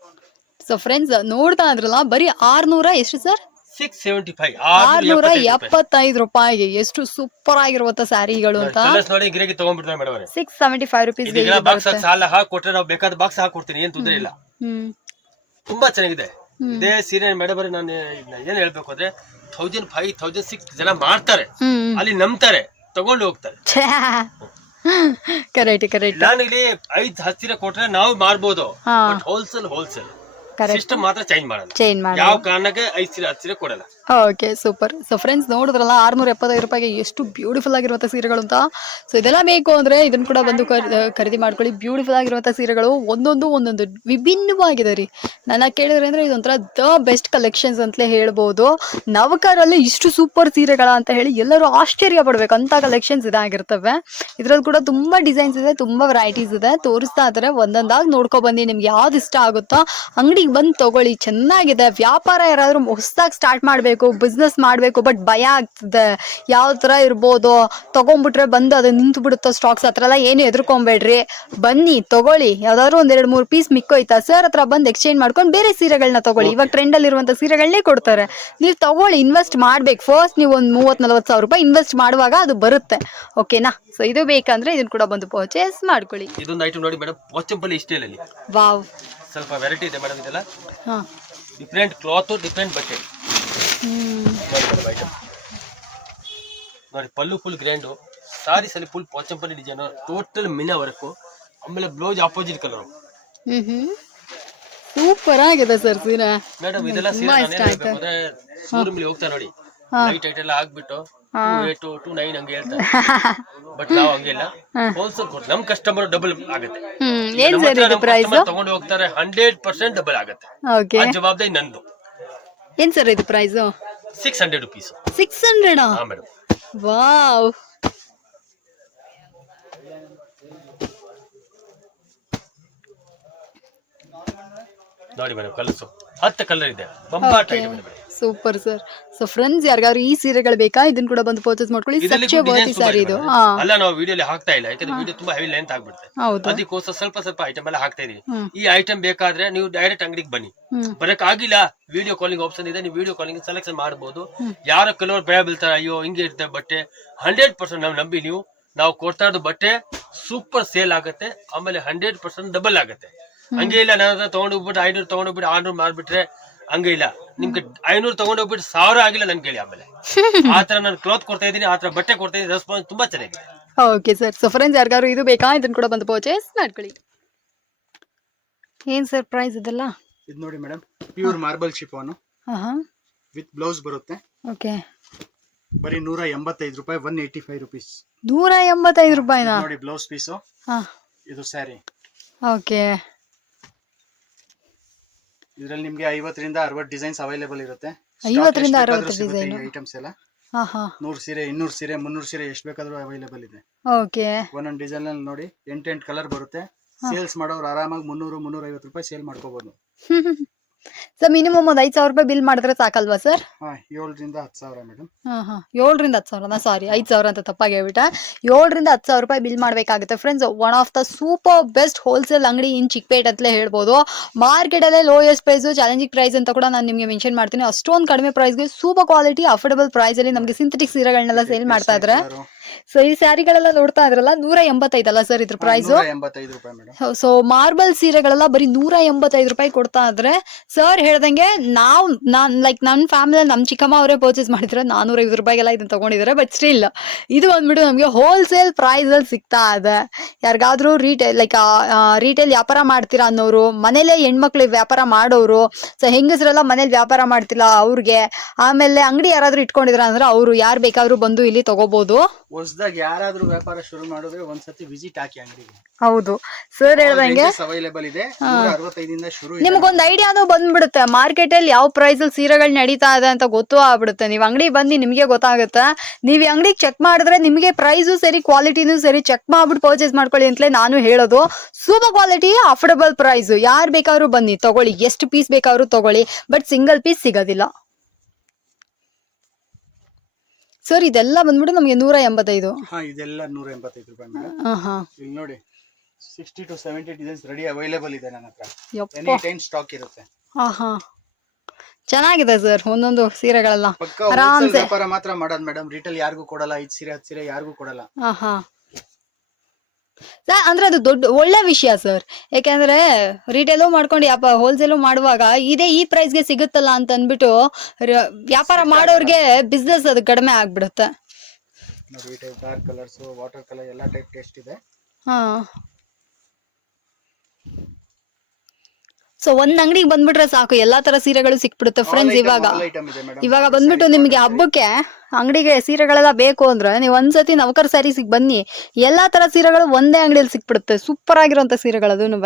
ಸೊ ಫ್ರೆಂಡ್ಸ್ ನೋಡ್ತಾ ಇದ್ರಲ್ಲ ಬರೀ 600 ಎಷ್ಟು ಸರ್? 675 ರೂಪಾಯಿಗೆ ಎಷ್ಟು ಸೂಪರ್ ಆಗಿರುವಂತ ಸ್ಯಾರಿಗಳು ಅಂತ ನೋಡಿ. ಗಿರಾಕಿ ತಗೊಂಡ್ಬಿಡ್ತಾರೆ ಮೇಡಮ್ ಅವರೇ. 675 ರುಪೀಸ್ ಬಾಕ್ಸ್ ಸಾಲ ಹಾಕೊಟ್ರೆ ನಾವು ಬೇಕಾದ ಬಾಕ್ಸ್ ಹಾಕೊಡ್ತೀನಿ, ಏನ್ ತೊಂದರೆ ಇಲ್ಲ. ತುಂಬಾ ಚೆನ್ನಾಗಿದೆ ಇದೇ ಸೀರೆ ಮೇಡಮ್ ಅವರೇ. ನಾನು ಏನ್ ಹೇಳ್ಬೇಕು ಅಂದ್ರೆ 1005 1006 ಜನ ಮಾಡ್ತಾರೆ, ಅಲ್ಲಿ ನಂಬ್ತಾರೆ, ತಗೊಂಡು ಹೋಗ್ತಾರೆ. ಕರೆಕ್ಟ್. ನಾನು ಇಲ್ಲಿ 5 ಸೀರೆ ಕೊಟ್ರೆ ನಾವು ಮಾರ್ಬೋದು, ಹೋಲ್ಸೇಲ್ ಸಿಸ್ಟಮ್ ಮಾತ್ರ ಚೇಂಜ್ ಮಾಡಲ್ಲ. ಯಾವ ಕಾರಣಕ್ಕೆ 5 ಸೀರೆ 10 ಸೀರೆ ಕೊಡಲ್ಲ. Okay super. ಸೊ ಫ್ರೆಂಡ್ಸ್ ನೋಡಿದ್ರಲ್ಲ 675 ರೂಪಾಯಿಗೆ ಎಷ್ಟು ಬ್ಯೂಟಿಫುಲ್ ಆಗಿರುವಂಥ ಸೀರೆಗಳು ಅಂತ. ಸೊ ಇದೆಲ್ಲ ಬೇಕು ಅಂದರೆ ಇದನ್ನು ಕೂಡ ಬಂದು ಖರೀದಿ ಮಾಡ್ಕೊಳ್ಳಿ. ಬ್ಯೂಟಿಫುಲ್ ಆಗಿರುವಂಥ ಸೀರೆಗಳು ಒಂದೊಂದು ವಿಭಿನ್ನವಾಗಿದೆ ರೀ. ನನ್ನ ಕೇಳಿದ್ರೆ ಅಂದರೆ ಇದೊಂಥರ ದ ಬೆಸ್ಟ್ ಕಲೆಕ್ಷನ್ಸ್ ಅಂತಲೇ ಹೇಳ್ಬೋದು. ನವಕಾರಲ್ಲಿ ಇಷ್ಟು ಸೂಪರ್ ಸೀರೆಗಳ ಅಂತ ಹೇಳಿ ಎಲ್ಲರೂ ಆಶ್ಚರ್ಯ ಪಡ್ಬೇಕು ಅಂತ ಕಲೆಕ್ಷನ್ಸ್ ಇದಾಗಿರ್ತವೆ. ಇದರಲ್ಲಿ ಕೂಡ ತುಂಬ ಡಿಸೈನ್ಸ್ ಇದೆ, ತುಂಬ ವೆರೈಟೀಸ್ ಇದೆ. ತೋರಿಸ್ತಾ ಇದ್ದಾರೆ ಒಂದೊಂದಾಗಿ ನೋಡ್ಕೊಬನ್ನಿ. ನಿಮ್ಗೆ ಯಾವ್ದು ಇಷ್ಟ ಆಗುತ್ತೋ ಅಂಗಡಿಗೆ ಬಂದು ತಗೊಳ್ಳಿ, ಚೆನ್ನಾಗಿದೆ. ವ್ಯಾಪಾರ ಯಾರಾದರೂ ಹೊಸದಾಗಿ ಸ್ಟಾರ್ಟ್ ಮಾಡಬೇಕು, ಬಿಸ್ನೆಸ್ ಮಾಡಬೇಕು, ಬಟ್ ಭಯ ಆಗ್ತದೆ ಯಾವ ಥರ ಇರ್ಬೋದು, ತೊಗೊಂಡ್ಬಿಟ್ರೆ ಬಂದು ಅದು ನಿಂತು ಬಿಡುತ್ತೋ ಸ್ಟಾಕ್ಸ್, ಆ ಥರ ಎಲ್ಲ ಏನು ಎದುರ್ಕೊಬೇಡ್ರಿ. ಬನ್ನಿ ತಗೊಳ್ಳಿ. ಯಾವ್ದಾದ್ರು 1-2-3 ಪೀಸ್ ಮಿಕ್ಕೋಯ್ತಾ ಸರ್ ಹತ್ರ ಬಂದು ಎಕ್ಸ್ಚೇಂಜ್ ಮಾಡ್ಕೊಂಡು ಬೇರೆ ಸೀರೆಗಳನ್ನ ತಗೊಳ್ಳಿ. ಇವಾಗ ಟ್ರೆಂಡಲ್ಲಿರುವಂಥ ಸೀರೆಗಳನ್ನೇ ಕೊಡ್ತಾರೆ, ನೀವು ತಗೊಳ್ಳಿ. ಇನ್ವೆಸ್ಟ್ ಮಾಡ್ಬೇಕು ಫಸ್ಟ್. ನೀವು ಒಂದು 30-40 ಸಾವಿರ ರೂಪಾಯಿ ಇನ್ವೆಸ್ಟ್ ಮಾಡುವಾಗ ಅದು ಬರುತ್ತೆ. ಓಕೆನಾ? ಸೊ ಇದು ಬೇಕಂದ್ರೆ ಇದನ್ನ ಕೂಡ ಬಂದು ಪರ್ಚೇಸ್ ಮಾಡ್ಕೊಳ್ಳಿ. ಇದೊಂದು ಐಟಮ್ ನೋಡಿ ಮೇಡಮ್, ಪೋಚಂಪಲ್ಲಿ ಸ್ಟೈಲಲ್ಲಿ. ವಾವ್, ಸ್ವಲ್ಪ ವೆರೈಟಿ ಇದೆ ಮೇಡಮ್. ಇದೆಲ್ಲ ಡಿಫ್ರೆಂಟ್ ಕ್ಲಾತ್, ಡಿಫ್ರೆಂಟ್ ಬಟ್ಟೆ ನೋಡಿ. ಪಲ್ಲು ಫುಲ್ ಗ್ರ್ಯಾಂಡು, ಸಾರೀಸ್ ಅಲ್ಲಿ full Pochampally design, total ಮಿನ work, ಆಮೇಲೆ ಬ್ಲೌಸ್ ಆಪೋಸಿಟ್ ಕಲರ್. ಸೂಪರ್ ಆಗಿದೆ ಸರ್ ಸೀರೆ ಮೇಡಮ್. ಇದೆಲ್ಲ ಸೀರೆ ಶೋರೂಮ್ ಹೋಗ್ತಾ ನೋಡಿ, ಲೈಟ್ ಐಟ್ ಎಲ್ಲ ಹಾಕ್ಬಿಟ್ಟು 2829 ಹಂಗೆ ಹೇಳ್ತಾರೆ. ಬಟ್ ನಾವು ಹಂಗಿಲ್ಲ, ಹೋಲ್ಸೇಲ್ ಕೊಡ್ತೀವಿ. ನಮ್ ಕಸ್ಟಮರ್ ಡಬಲ್ ಆಗುತ್ತೆ. ತಗೊಂಡು ಹೋಗ್ತಾರೆ, 100% ಡಬಲ್ ಆಗುತ್ತೆ. ಜವಾಬ್ದಾರಿ ನಂದು. ಏನ್ ಸರ್ ಇದು ಪ್ರೈಸ್? 600 ರುಪೀಸ್. 600? ಹಾ ಮೇಡಮ್. ವಾವ್, ನೋಡಿ ಮೇಡಮ್, ಕಲರ್ಸ್ 10 ಕಲರ್ ಇದೆ. ಬಂಬಾಟ್ ಐಟಮ್ ಇದೆ. Super sir. ಸೊ ಫ್ರೆಂಡ್ಸ್ ಯಾರಿಗಾದ್ರು ಈ ಸೀರೆಗಳು ಬೇಕಾ ಇದನ್ನ ಕೂಡ ಬಂದು ಪರ್ಚೇಸ್ ಮಾಡ್ಕೊಳ್ಳಿ. ಸಚ್ ಎ ವರ್ತಿ ಸ್ಯಾರಿ ಇದು. ಅಲ್ಲ ನಾವು ವಿಡಿಯೋಲಿ ಹಾಕ್ತಾ ಇಲ್ಲ, ಯಾಕಂದ್ರೆ ವಿಡಿಯೋ ತುಂಬಾ ಹೆವಿ ಲೆಂತ್ ಆಗ್ಬಿಡುತ್ತೆ. ಅದಕ್ಕೋಸ್ಕರ ಸ್ವಲ್ಪ ಐಟಮ್ ಎಲ್ಲ ಹಾಕ್ತಾ ಇದೀವಿ. ಈ ಐಟಮ್ ಬೇಕಾದ್ರೆ ನೀವು ಡೈರೆಕ್ಟ್ ಅಂಗಡಿಗೆ ಬನ್ನಿ. ಬರಕ್ ಆಗಿಲ್ಲ, ವಿಡಿಯೋ ಕಾಲಿಂಗ್ ಆಪ್ಷನ್ ಇದೆ, ನೀವು ವಿಡಿಯೋ ಕಾಲಿಂಗ್ ಸೆಲೆಕ್ಷನ್ ಮಾಡಬಹುದು. ಯಾರ ಕೆಲವರು ಭಯ ಬೀಳ್ತಾರೆ, ಅಯ್ಯೋ ಹಿಂಗೆ ಇರುತ್ತೆ ಬಟ್ಟೆ. 100% ನಾವು ನಂಬಿ ನೀವು, ನಾವು ಕೊಡ್ತಾ ಇರೋದು ಬಟ್ಟೆ ಸೂಪರ್ ಸೇಲ್ ಆಗುತ್ತೆ, ಆಮೇಲೆ 100% ಡಬಲ್ ಆಗುತ್ತೆ. ಹಂಗೆ ಇಲ್ಲ ನನ್ನ ಹತ್ರ ತಗೊಂಡೋಗ್ಬಿಟ್ಟು 500 ತಗೊಂಡೋಗ್ಬಿಟ್ಟು 600 ಮಾಡ್ಬಿಟ್ರೆ ಹಂಗೆ ಇಲ್ಲ. ನಿಮ್ಗೆ 500 ತಗೊಂಡೋಗ್ಬಿಟ್ಟು 1000 ಆಗಿಲ್ಲ ನನ್ ಕೇಳಿ. ಆಮೇಲೆ ಆತರ ನಾನು ಕ್ಲಾತ್ ಕೊಡ್ತಾ ಇದೀನಿ, ಆತರ ಬಟ್ಟೆ ಕೊಡ್ತಾ ಇದೀನಿ. ರೆಸ್ಪಾನ್ಸ್ ತುಂಬಾ ಚೆನ್ನಾಗಿದೆ. Okay sir. ಸೊ ಫ್ರೆಂಡ್ಸ್ ಯಾರಿಗಾರು ಇದು ಬೇಕಾ ಇದನ್ನ ಕೂಡ ಬಂದು ಪರ್ಚೇಸ್ ಮಾಡ್ಕೊಳ್ಳಿ. ಏನ್ ಸರ್ ಪ್ರೈಸ್ ಇದೆಲ್ಲ? ಇದು ನೋಡಿ madam, pure marble chiffon with blouse ಬರುತ್ತೆ. ಓಕೆ, ಬರೀ 185 ರೂಪಾಯಿ, 185 ರುಪೀಸ್. 185 ರೂಪಾಯಿನಾ? ನೋಡಿ ಬ್ಲೌಸ್ ಪೀಸು, ಇದು ಸ್ಯಾರಿ. ಓಕೆ, ಇದರಲ್ಲಿ ನಿಮಗೆ 50 ರಿಂದ 60 ಡಿಸೈನ್ಸ್ ಅವೈಲೇಬಲ್ ಇರುತ್ತೆ. 50 ರಿಂದ 60 ಡಿಸೈನ್ ಐಟಮ್ಸ್ ಎಲ್ಲ. 100 ಸೀರೆ, 200 ಸೀರೆ, 300 ಸೀರೆ ಎಷ್ಟು ಬೇಕಾದ್ರೂ ಅವೈಲೇಬಲ್ ಇದೆ. ಓಕೆ, ಒಂದೊಂದು ಡಿಸೈನ್ ಅಲ್ಲಿ ನೋಡಿ 8 ಕಲರ್ ಬರುತ್ತೆ. ಸೇಲ್ಸ್ ಮಾಡೋರು ಆರಾಮಾಗಿ 300-350 ರೂಪಾಯಿ ಸೇಲ್ ಮಾಡ್ಕೋಬಹುದು. ಸರ್ ಮಿನಿಮಮ್ ಒಂದು 5,000 ರೂಪಾಯಿ ಬಿಲ್ ಮಾಡಿದ್ರೆ ಸಾಕಲ್ವಾ ಸರ್? 7ರಿಂದ 10,000 ಮೇಡಮ್. 7ರಿಂದ 10,000 ಸಾರಿ 5,000 ಅಂತ ತಪ್ಪಾಗಿ ಹೇಳ್ಬಿಟ್ಟೆ. 7ರಿಂದ 10,000 ರೂಪಾಯಿ ಬಿಲ್ ಮಾಡಬೇಕಾಗುತ್ತೆ friends. One of the super best wholesale ಅಂಗಡಿ ಇನ್ ಚಿಕ್ಕಪೇಟ್ ಅಂತಲೇ ಹೇಳ್ಬೋದು. ಮಾರ್ಕೆಟಲ್ಲೇ ಲೋಯೆಸ್ಟ್ ಪ್ರೈಸ್, ಚಾಲೆಂಜಿಂಗ್ ಪ್ರೈಸ್ ಅಂತ ಕೂಡ ನಾನು ನಿಮಗೆ ಮೆನ್ಷನ್ ಮಾಡ್ತೀನಿ. ಅಷ್ಟೊಂದು ಕಡಿಮೆ ಪ್ರೈಸ್ಗೆ ಸೂಪರ್ ಕ್ವಾಲಿಟಿ ಅಫೋರ್ಡಬಲ್ ಪ್ರೈಸಲ್ಲಿ ನಮಗೆ ಸಿಂಥೆಟಿಕ್ ಸೀರೆಗಳನ್ನೆಲ್ಲ ಸೇಲ್ ಮಾಡ್ತಾ ಇದ್ದಾರೆ. ಸೊ ಈ ಸ್ಯಾರಿಗಳೆಲ್ಲ ನೋಡ್ತಾ ಇದ್ರಲ್ಲ 185 ಅಲ್ಲ ಸರ್ ಇದ್ರ ಪ್ರೈಸ್? 185 ರೂಪಾಯಿ ಮೇಡಮ್. ಸೊ ಮಾರ್ಬಲ್ ಸೀರೆಗಳೆಲ್ಲ ಬರೀ 185 ರೂಪಾಯಿ ಕೊಡ್ತಾ ಇದ್ರೆ ಸರ್ ಹೇಳ್ದಂಗೆ ನನ್ನ ಫ್ಯಾಮಿಲಿ ನಮ್ಮ ಚಿಕ್ಕಮ್ಮ ಅವರೇ ಪರ್ಚೇಸ್ ಮಾಡಿದ್ರೆ 450 ರೂಪಾಯಿಗೆಲ್ಲ ಇದನ್ನ ತಗೊಂಡಿದ್ದಾರೆ. ಬಟ್ ಸ್ಟಿಲ್ ಇದು ಬಂದ್ಬಿಟ್ಟು ನಮಗೆ ಹೋಲ್ಸೇಲ್ ಪ್ರೈಸ್ ಅಲ್ಲಿ ಸಿಗ್ತಾ ಇದೆ. ಯಾರಿಗಾದ್ರೂ ರಿಟೇಲ್ ವ್ಯಾಪಾರ ಮಾಡ್ತೀರಾ ಅನ್ನೋರು, ಮನೇಲೆ ಹೆಣ್ಮಕ್ಳು ವ್ಯಾಪಾರ ಮಾಡೋರು, ಸೊ ಹೆಂಗಸರೆಲ್ಲ ಮನೇಲಿ ವ್ಯಾಪಾರ ಮಾಡ್ತಿಲ್ಲ ಅವ್ರಿಗೆ, ಆಮೇಲೆ ಅಂಗಡಿ ಯಾರಾದ್ರೂ ಇಟ್ಕೊಂಡಿದ್ರ ಅಂದ್ರೆ ಅವರು ಯಾರು ಬೇಕಾದ್ರೂ ಬಂದು ಇಲ್ಲಿ ತಗೋಬಹುದು. ಹೊಸದಾಗಿ ಯಾರಾದ್ರೂ ವ್ಯಾಪಾರ ಶುರು ಮಾಡಿದ್ರೆ ಒಂದ್ಸತಿ ವಿಸಿಟ್ ಹಾಕಿ ಅಂಗಡಿಗೆ. ಹೌದು ಸರ್ ಹೇಳ್ದಂಗೆ ಅವೈಲೇಬಲ್ ಇದೆ. 165 ಇಂದ ಶುರು ಇದೆ. ನಿಮ್ಗೊಂದು ಐಡಿಯಾನು ಬಂದ್ಬಿಡುತ್ತೆ, ಮಾರ್ಕೆಟ್ ಅಲ್ಲಿ ಯಾವ ಪ್ರೈಸ್ ಅಲ್ಲಿ ಸೀರೆಗಳು ನಡೀತಾ ಇದೆ ಅಂತ ಗೊತ್ತು ಆಗ್ಬಿಡುತ್ತೆ. ನೀವು ಅಂಗಡಿ ಬಂದು ನಿಮಗೆ ಗೊತ್ತಾಗುತ್ತೆ. ನೀವು ಅಂಗಡಿಗೆ ಚೆಕ್ ಮಾಡಿದ್ರೆ ನಿಮಗೆ ಪ್ರೈಸು ಸರಿ ಕ್ವಾಲಿಟಿನೂ ಸರಿ ಚೆಕ್ ಮಾಡ್ಬಿಟ್ಟು ಪರ್ಚೇಸ್ ಮಾಡ್ಕೊಳ್ಳಿ ಅಂತಲೇ ನಾನು ಹೇಳೋದು. ಸೂಪರ್ ಕ್ವಾಲಿಟಿ ಅಫೋರ್ಡಬಲ್ ಪ್ರೈಸ್, ಯಾರು ಬೇಕಾದ್ರೂ ಬನ್ನಿ ತಗೊಳ್ಳಿ, ಎಷ್ಟು ಪೀಸ್ ಬೇಕಾದ್ರೂ ತಗೊಳ್ಳಿ, ಬಟ್ ಸಿಂಗಲ್ ಪೀಸ್ ಸಿಗೋದಿಲ್ಲ ಸರ್. ಇದೆಲ್ಲ ಬಂದ್ಬಿಟ್ಟು ನಮಗೆ 185. ಇದೆಲ್ಲ 185 ರೂಪಾಯಿ ಮೇಡಮ್. ಇಲ್ಲಿ ನೋಡಿ 60 to 70 ಡಿಸೈನ್ಸ್ ರೆಡಿ ಅವೈಲೇಬಲ್ ಇದೆ ನನ್ನ ಹತ್ರ. ಎನಿ ಟೈಮ್ ಸ್ಟಾಕ್ ಇರುತ್ತೆ. ಚೆನ್ನಾಗಿದೆ ಸರ್ ಒಂದೊಂದು ಸೀರೆಗಳೆಲ್ಲ. ಆರಾಮ್ಸೆ ವ್ಯಾಪಾರ ಮಾತ್ರ ಮಾಡೋದು ಮೇಡಮ್, ರಿಟೇಲ್ ಯಾರಿಗೂ ಕೊಡಲ್ಲ. 5 ಸೀರೆ 10 ಸೀರೆ ಯಾರಿಗೂ ಕೊಡಲ್ಲ. ಅಂದ್ರೆ ಅದು ದೊಡ್ಡ ಒಳ್ಳೆ ವಿಷಯ ಸರ್. ಯಾಕೆಂದ್ರೆ ರಿಟೇಲು ಮಾಡ್ಕೊಂಡು ಹೋಲ್ಸೇಲು ಮಾಡುವಾಗ ಈ ಪ್ರೈಸ್ಗೆ ಸಿಗುತ್ತಲ್ಲ ಅಂತ ಅಂದ್ಬಿಟ್ಟು ವ್ಯಾಪಾರ ಮಾಡೋರ್ಗೆ ಬಿಸ್ನೆಸ್ ಅದು ಕಡಿಮೆ ಆಗ್ಬಿಡುತ್ತೆ. ಡಾರ್ಕ್ ಕಲರ್ಸ್, ವಾಟರ್ ಕಲರ್ ಎಲ್ಲ ಟೈಪ್ ಟೇಸ್ಟ್ ಇದೆ. ಸೊ ಒಂದ್ ಅಂಗಡಿಗೆ ಬಂದ್ಬಿಟ್ರೆ ಸಾಕು, ಎಲ್ಲಾ ತರ ಸೀರೆಗಳು ಸಿಕ್ಬಿಡುತ್ತೆ ಫ್ರೆಂಡ್ಸ್. ಇವಾಗ ಬಂದ್ಬಿಟ್ಟು ನಿಮ್ಗೆ ಹಬ್ಬಕ್ಕೆ ಅಂಗಡಿಗೆ ಸೀರೆಗಳೆಲ್ಲ ಬೇಕು ಅಂದ್ರೆ ನೀವು ಒಂದ್ಸತಿ ನವಕರ್ ಸ್ಯಾರೀಸಿಗೆ ಬನ್ನಿ, ಎಲ್ಲಾ ತರ ಸೀರೆಗಳು ಒಂದೇ ಅಂಗಡಿಯಲ್ಲಿ ಸಿಕ್ಬಿಡುತ್ತೆ. ಸೂಪರ್ ಆಗಿರುವಂತ ಸೀರೆಗಳು ಅದೂನು.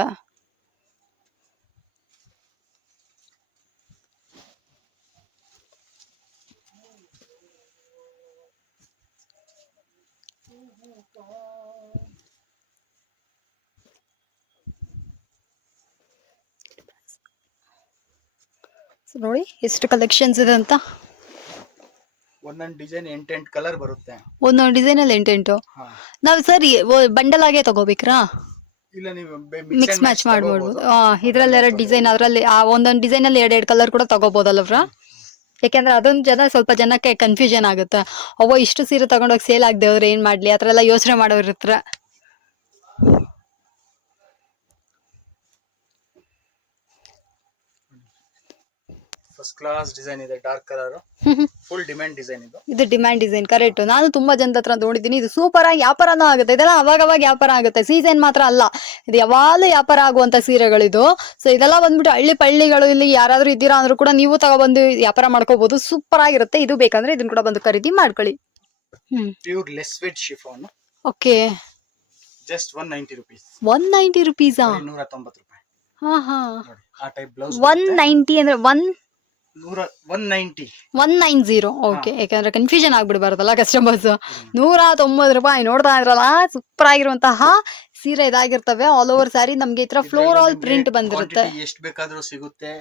ನೋಡಿ ಎಷ್ಟು ಕಲೆಕ್ಷನ್ಸ್ ಇದೆ ಅಂತ. ಒಂದೊಂದು ಡಿಸೈನ್ 8 ಕಲರ್ ಬರುತ್ತೆ. ಒಂದೊಂದು ಡಿಸೈನ್ ಅಲ್ಲಿ 8 ನಾವು ಸರ್ ಬಂಡಲ್ ಆಗೇ ತಗೋಬೇಕ್ರಾ? ಇಲ್ಲ, ನೀವು ಮಿಕ್ಸ್ ಮ್ಯಾಚ್ ಮಾಡ್ಬೋದು. ಇದ್ರಲ್ಲಿ 2 ಡಿಸೈನ್, ಅದರಲ್ಲಿ ಒಂದೊಂದು ಡಿಸೈನ್ ಅಲ್ಲಿ 2 ಕಲರ್ ಕೂಡ ತಗೋಬಹುದಲ್ವ್ರಾ? ಯಾಕೆಂದ್ರೆ ಅದೊಂದು ಸ್ವಲ್ಪ ಜನಕ್ಕೆ ಕನ್ಫ್ಯೂಷನ್ ಆಗುತ್ತೆ. ಇಷ್ಟು ಸೀರೆ ತಗೊಂಡೋಗಿ ಸೇಲ್ ಆಗದೆ ಅವ್ರು ಏನ್ ಮಾಡ್ಲಿ, ಆ ಥರ ಎಲ್ಲ ಯೋಚನೆ ಮಾಡೋರು ಇರ್ತಾರೆ. ಫಸ್ಟ್ ಕ್ಲಾಸ್ ಡಿಸೈನ್ ಇದೆ, dark colour, full demand design ಇದು. ಇದು ಡಿಮ್ಯಾಂಡ್ ಡಿಸೈನ್ ಕರೆಕ್ಟ್. ನಾನು ತುಂಬಾ ಜನದ ಹತ್ರ ನೋಡಿದ್ದೀನಿ. ಇದು ಸೂಪರ್ ಆಗಿ ವ್ಯಾಪಾರನೂ ಆಗುತ್ತೆ. ಇದೆಲ್ಲ ಅವಾಗ ವ್ಯಾಪಾರ ಆಗುತ್ತೆ, ಸೀಸನ್ ಮಾತ್ರ ಅಲ್ಲ, ಇದು ಯಾವಾಗಲೂ ವ್ಯಾಪಾರ ಆಗುವಂತ ಸೀರೆಗಳಿದು. ಸೊ ಇದೆಲ್ಲ ಬಂದ್ಬಿಟ್ಟು ಹಳ್ಳಿ ಪಳ್ಳಿಗಳು ಇಲ್ಲಿ ಯಾರಾದ್ರೂ ಇದ್ದೀರಾ ಅಂದ್ರೂ ಕೂಡ ನೀವು ತಗೊಬಂದು ವ್ಯಾಪಾರ ಮಾಡ್ಕೋಬಹುದು. ಸೂಪರ್ ಆಗಿರುತ್ತೆ. ಇದು ಬೇಕಂದ್ರೆ ಇದನ್ನ ಕೂಡ ಬಂದು ಖರೀದಿ ಮಾಡ್ಕೊಳ್ಳಿ. Pure less wet chiffon. Okay, just 190 rupees. 190 ರೂಪೀಸಾ? 190 ರೂಪಾಯಿ. ಆ ಟೈಪ್ ಬ್ಲೌಸ್ 190 ಅಂದ್ರೆ 190. ಓಕೆ, ಯಾಕಂದ್ರೆ ಕನ್ಫ್ಯೂಷನ್ ಆಗ್ಬಿಡ್ಬಾರ್ದಲ್ಲ ಕಸ್ಟಮರ್ಸ್. 190 ರೂಪಾಯಿ ನೋಡ್ತಾ ಇದ್ರಲ್ಲ, ಸೂಪರ್ ಆಗಿರುವಂತಹ ಸೀರೆ ಇದಾಗಿರ್ತವೆ. ಆಲ್ ಓವರ್ ಸ್ಯಾರಿ ನಮ್ಗೆ ಈ ತರ ಫ್ಲೋರಲ್ ಪ್ರಿಂಟ್ ಬಂದಿರುತ್ತೆ. ಎಷ್ಟು ಬೇಕಾದ್ರೂ ಸಿಗುತ್ತೆ.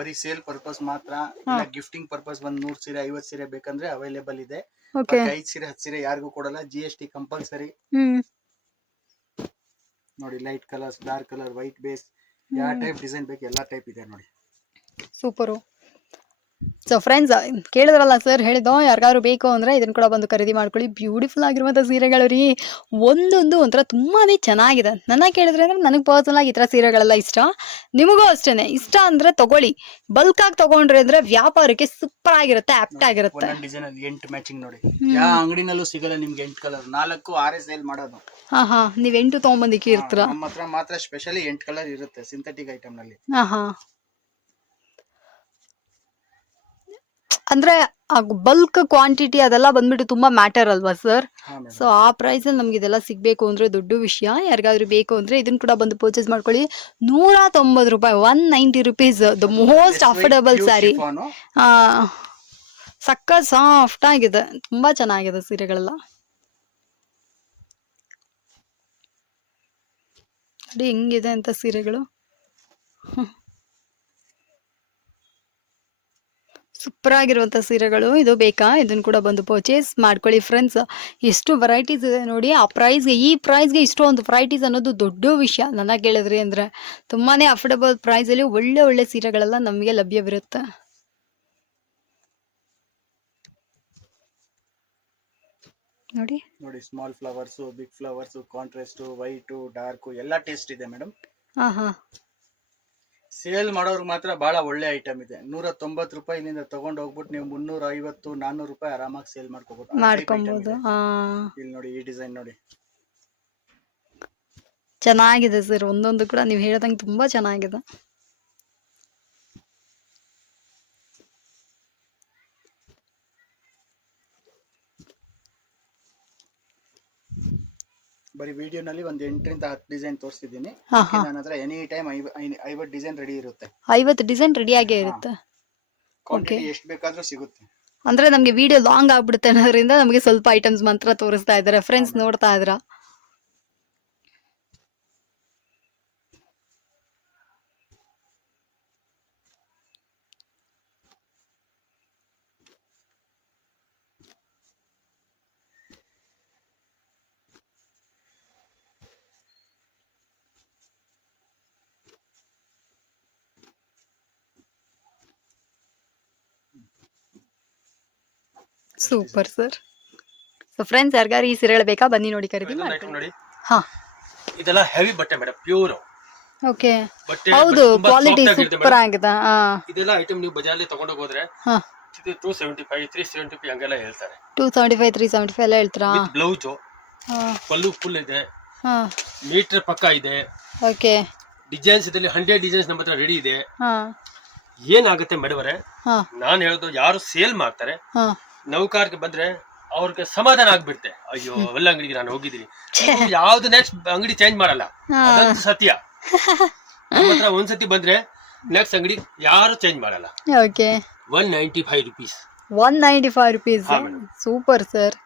ಬರೀ ಸೇಲ್ ಪರ್ಪಸ್ ಮಾತ್ರ, ಗಿಫ್ಟಿಂಗ್ ಪರ್ಪಸ್ 100 ಸೀರೆ 50 ಸೀರೆ ಬೇಕಂದ್ರೆ ಅವೈಲೇಬಲ್ ಇದೆ. 5 ಸೀರೆ 10 ಸೀರೆ ಯಾರಿಗೂ ಕೊಡಲ್ಲ. GST compulsory. ನೋಡಿ, light colours, dark colour, white base, ಯಾವ ಟೈಪ್ ಡಿಸೈನ್ ಬೇಕು ಎಲ್ಲ ಟೈಪ್ ಇದೆ ನೋಡಿ. ಸೂಪರು. ಸೊ ಫ್ರೆಂಡ್ಸ್, ಕೇಳಿದ್ರಲ್ಲ ಸರ್ ಹೇಳಿದ್ದು, ಯಾರಿಗಾದ್ರು ಬೇಕು ಅಂದ್ರೆ ಇದನ್ನ ಕೂಡ ಬಂದು ಖರೀದಿ ಮಾಡ್ಕೊಳ್ಳಿ. ಬ್ಯೂಟಿಫುಲ್ ಆಗಿರುವಂಥ ಸೀರೆಗಳು ರೀ, ಒಂದೊಂದು ಒಂಥರ ತುಂಬಾನೇ ಚೆನ್ನಾಗಿದೆ. ನನ್ನ ಕೇಳಿದ್ರೆ ಅಂದ್ರೆ ನನಗೆ ಪರ್ಸನಲ್ ಆಗಿ ಈ ಥರ ಸೀರೆಗಳೆಲ್ಲ ಇಷ್ಟ. ನಿಮಗೂ ಅಷ್ಟೇನೆ ಇಷ್ಟ ಅಂದ್ರೆ ತಗೊಳ್ಳಿ. ಬಲ್ಕ್ ಆಗಿ ತಗೊಂಡ್ರೆ ಅಂದ್ರೆ ವ್ಯಾಪಾರಕ್ಕೆ ಸೂಪರ್ ಆಗಿರುತ್ತೆ, ಆಪ್ಟ್ ಆಗಿರುತ್ತೆ. ಒಂದೊಂದು ಡಿಸೈನ್ ಅಲ್ಲಿ 8 ಮ್ಯಾಚಿಂಗ್ ನೋಡಿ. ಯಾವ ಅಂಗಡಿನಲ್ಲೂ ಸಿಗಲ್ಲ ನಿಮ್ಗೆ 8 ಕಲರ್. 4 6 ಸೇಲ್ ಮಾಡೋದು. ನೀವ್ 8 ತಗೊಂಬಂದಿಕ್ಕೆ ಇರ್ತೀರ. ನಮ್ಮ ಹತ್ರ ಮಾತ್ರ ಸ್ಪೆಷಲಿ 8 ಕಲರ್ ಇರುತ್ತೆ ಸಿಂಥೆಟಿಕ್ ಐಟಮ್ ನಲ್ಲಿ. ಅಂದ್ರೆ ಬಲ್ಕ್ ಕ್ವಾಂಟಿಟಿ ಅದೆಲ್ಲ ಬಂದ್ಬಿಟ್ಟು ತುಂಬಾ ಮ್ಯಾಟರ್ ಅಲ್ವಾ ಸರ್? ಸೊ ಆ ಪ್ರೈಸ್ ಅಲ್ಲಿ ನಮ್ಗೆ ಇದೆಲ್ಲ ಸಿಗ್ಬೇಕು ಅಂದ್ರೆ ದೊಡ್ಡ ವಿಷಯ. ಯಾರಿಗಾದ್ರೂ ಬೇಕು ಅಂದ್ರೆ ಇದನ್ನ ಕೂಡ ಬಂದು ಪರ್ಚೇಸ್ ಮಾಡ್ಕೊಳ್ಳಿ. 190 ರೂಪಾಯಿ, 190 rupees, the most affordable sari. ಸಕ್ಕ ಸಾಫ್ಟ್ ಆಗಿದೆ, ತುಂಬಾ ಚೆನ್ನಾಗಿದೆ ಸೀರೆಗಳೆಲ್ಲ. ನೋಡಿ ಹೆಂಗಿದೆ ಅಂತ ಸೀರೆಗಳು. ಸೂಪರ್ ಆಗಿರುವಂಥ ಸೀರೆಗಳು ಇದು ಬೇಕಾ ಇದನ್ನು ಕೂಡ ಬಂದು ಪರ್ಚೇಸ್ ಮಾಡ್ಕೊಳ್ಳಿ ಫ್ರೆಂಡ್ಸ್. ಎಷ್ಟು ವೆರೈಟೀಸ್ ಇದೆ ನೋಡಿ. ಆ ಪ್ರೈಸ್ಗೆ ಈ ಪ್ರೈಸ್ಗೆ ಇಷ್ಟೊಂದು ವೆರೈಟೀಸ್ ಅನ್ನೋದು ದೊಡ್ಡ ವಿಷಯ ನನಗೆ ಹೇಳಿದ್ರಿ ಅಂದರೆ. ತುಂಬಾ ಅಫೋರ್ಡಬಲ್ ಪ್ರೈಸಲ್ಲಿ ಒಳ್ಳೆ ಒಳ್ಳೆ ಸೀರೆಗಳೆಲ್ಲ ನಮಗೆ ಲಭ್ಯವಿರುತ್ತೆ. ನೋಡಿ ನೋಡಿ small flowers, big flowers, contrast, white, dark ಎಲ್ಲ ಟೇಸ್ಟ್ ಇದೆ ಮೇಡಮ್. ಹಾ ಹಾ ಸೇಲ್ ಮಾಡೋರ್ಗೆ ಮಾತ್ರ ಬಹಳ ಒಳ್ಳೆ ಐಟಮ್ ಇದೆ. 190 ರೂಪಾಯಿನಿಂದ ತಗೊಂಡು ಹೋಗ್ಬಿಟ್ಟು ನೀವು 350 400 ರೂಪಾಯಿ ಆರಾಮಾಗಿ ಸೇಲ್ ಮಾಡ್ಕೊಬಹುದು. ಇಲ್ಲಿ ನೋಡಿ ಈ ಡಿಸೈನ್ ನೋಡಿ ಚೆನ್ನಾಗಿದೆ ಸರ್. ಒಂದೊಂದು ಕೂಡ ನೀವು ಹೇಳ್ದಂಗೆ ತುಂಬಾ ಚೆನ್ನಾಗಿದೆ. ಬರೀ ವಿಡಿಯೋನಲ್ಲಿ ಒಂದು 8 ರಿಂದ 10 ಡಿಸೈನ್ ತೋರಿಸಿದ್ದೀನಿ. ನನ್ನ ಹತ್ರ ಎನಿ ಟೈಮ್ 50 ಡಿಸೈನ್ ರೆಡಿ ಇರುತ್ತೆ. 50 ಡಿಸೈನ್ ರೆಡಿಯಾಗೇ ಇರುತ್ತೆ. ಕ್ವಾಂಟಿಟಿ ಎಷ್ಟು ಬೇಕಾದ್ರೂ ಸಿಗುತ್ತೆ. ಅಂದ್ರೆ ನಮಗೆ ವಿಡಿಯೋ ಲಾಂಗ್ ಆಗ್ಬಿಡುತ್ತೆ ಅನ್ನೋದ್ರಿಂದ ನಮಗೆ ಸ್ವಲ್ಪ ಐಟಮ್ಸ್ ಮಾತ್ರ ತೋರಿಸ್ತಾ ಇದ್ದಾರೆ. ಫ್ರೆಂಡ್ಸ್ ನೋಡ್ತಾ ಇದ್ರ ಸೂಪರ್ ಸರ್. ಸೊ ಫ್ರೆಂಡ್ಸ್ ಯಾರಿಗಾರು ಈ ಸೀರೆಗಳು ಬೇಕಾ ಬನ್ನಿ ನೋಡಿ ಖರೀದಿ ಮಾಡಿ. ನೋಡಿ ಹಾ ಇದೆಲ್ಲ ಹೆವಿ ಬಟ್ಟೆ ಮೇಡಮ್, ಪ್ಯೂರ್ ಓಕೆ. ಬಟ್ಟೆ. ಹೌದು ಕ್ವಾಲಿಟಿ ಸೂಪರ್ ಆಗಿದೆ. ಇದೆಲ್ಲ ಐಟಮ್ ನೀವು ಬಜಾರಲ್ಲಿ ತಗೊಂಡು ಹೋದ್ರೆ ಹಾ 275 375 ಹಂಗೆಲ್ಲ ಹೇಳ್ತಾರೆ. 275 375 ಎಲ್ಲ ಹೇಳ್ತೀರಾ? ಬ್ಲೌಸ್ ಪಲ್ಲು ಫುಲ್ ಇದೆ, ಮೀಟರ್ ಪಕ್ಕ ಇದೆ. ಓಕೆ. ಡಿಸೈನ್ಸ್ ಇದರಲ್ಲಿ 100 ಡಿಸೈನ್ಸ್ ನಮ್ಮ ಹತ್ರ ರೆಡಿ ಇದೆ. ಏನಾಗುತ್ತೆ ಮೇಡಮ್ ಅವರೇ, ನಾನು ಹೇಳೋದು ಯಾರು ಸೇಲ್ ಮಾಡ್ತಾರೆ ನೌಕರರಿಗೆ ಬಂದ್ರೆ ಅವ್ರಿಗೆ ಸಮಾಧಾನ ಆಗ್ಬಿಡುತ್ತೆ. ಅಯ್ಯೋ ಎಲ್ಲ ಅಂಗಡಿಗೆ ನಾನು ಹೋಗಿದ್ದೀನಿ, ಯಾವ್ದು ನೆಕ್ಸ್ಟ್ ಅಂಗಡಿ ಚೇಂಜ್ ಮಾಡಲ್ಲ, ಅದಂತೂ ಸತ್ಯ. ನಮ್ಮ ಹತ್ರ ಒಂದ್ಸತಿ ಬಂದ್ರೆ ನೆಕ್ಸ್ಟ್ ಅಂಗಡಿ ಯಾರು ಚೇಂಜ್ ಮಾಡಲ್ಲ. Okay. 195 rupees. 195 rupees. Super sir.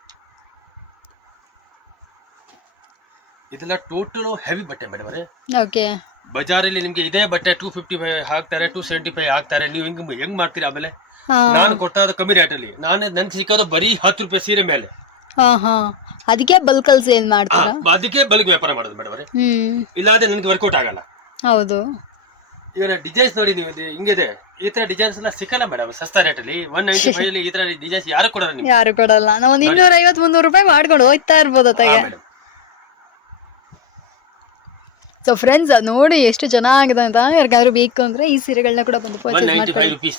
ಇದೆಲ್ಲ ಟೋಟಲ್ ಹೆವಿ ಬಟ್ಟೆ ಮೇಡಮ್ ಅವರೇ. ಓಕೆ. ಬಜಾರಲ್ಲಿ ನಿಮ್ಗೆ ಇದೇ ಬಟ್ಟೆ 255 ಹಾಕ್ತಾರೆ, 275 ಹಾಕ್ತಾರೆ. ನೀವು ಹೆಂಗ್ ಮಾಡ್ತೀರಿ? ಆಮೇಲೆ ನಾನು ಕೊಟ್ಟಾದ ಕಮ್ಮಿ ರೇಟ್ ಅಲ್ಲಿ ನನ್ ಸಿಕ್ಕೋದು ಬರೀ 10 ರೂಪಾಯಿ ಸೀರೆ ಮೇಲೆ. ಅದಕ್ಕೆ ಬಲ್ಕ್ ಅಲ್ಲಿ ಸೇಲ್ ಮಾಡ್ತೀರಾ? ಅದಕ್ಕೆ ಬಲ್ಕ್ ವ್ಯಾಪಾರ ಮಾಡೋದು ಮೇಡಮ್ ಅವರೇ. ಇಲ್ಲಾದ್ರೆ ನನಗೆ ವರ್ಕೌಟ್ ಆಗಲ್ಲ. ಹೌದು. ಈಗ ಡಿಸೈನ್ಸ್ ನೋಡಿ, ನೀವು ಹಿಂಗಿದೆ ಈ ತರ ಡಿಸೈನ್ಸ್ ಎಲ್ಲ ಸಿಕ್ಕಲ್ಲ ಮೇಡಮ್ ಸಸ್ತಾ ರೇಟ್ ಅಲ್ಲಿ. 195 ಅಲ್ಲಿ ಈ ತರ ಡಿಸೈನ್ಸ್ ಯಾರು ಕೊಡಲ್ಲ ನಿಮ್ಗೆ. ಯಾರು ಕೊಡಲ್ಲ. ನಾವು 250 300 ರೂಪಾಯಿ ಮಾಡ್ಕೊಂಡು ಹೋಗ್ತಾ ಇರ್ಬೋದು ಅತ್ತಾಗೆ. ಸೊ ಫ್ರೆಂಡ್ಸ್ ನೋಡಿ ಎಷ್ಟು ಚೆನ್ನಾಗಿದೆ ಅಂತ. ಯಾರಿಗಾದ್ರು ಬೇಕು ಅಂದ್ರೆ ಈ ಸೀರೆಗಳನ್ನ ಕೂಡ ಬಂದು ಪರ್ಚೇಸ್ ಮಾಡ್ಕೊಳ್ಳಿ.